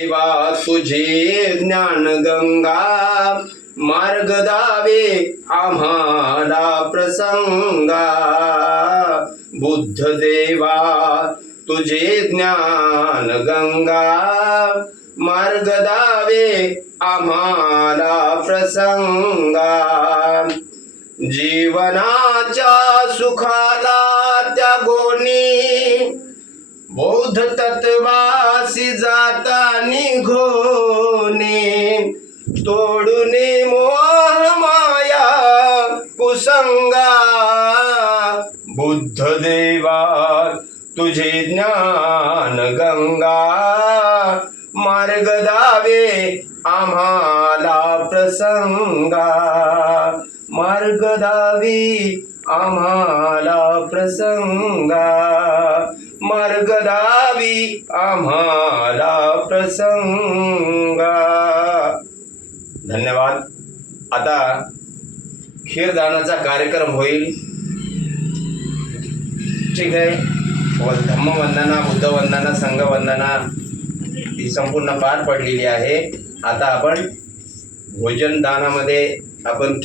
देवा तुझे ज्ञान गंगा मार्ग दावे आम्हाला प्रसंगा. बुद्ध देवा तुझे ज्ञान गंगा मार्ग दावे आम्हाला प्रसंगा. जीवनाच्या सुखाला बौद्ध तत्वासी जाता निघोने तोडून मोह माया कुसंगा. बुद्ध देवा तुझे ज्ञान गंगा. मार्ग दावे आम्हाला प्रसंगा. मार्ग दावी आम्हाला प्रसंगा. गदावी आम्हाला प्रसंगा. धन्यवाद. आता खीरदानाचा कार्यक्रम होईल. ठीक आहे. धम्मवंदना बुद्धवंदना संघवंदना ही संपूर्ण पार पडलेली आहे. आता आपण भोजन दानामध्ये आपण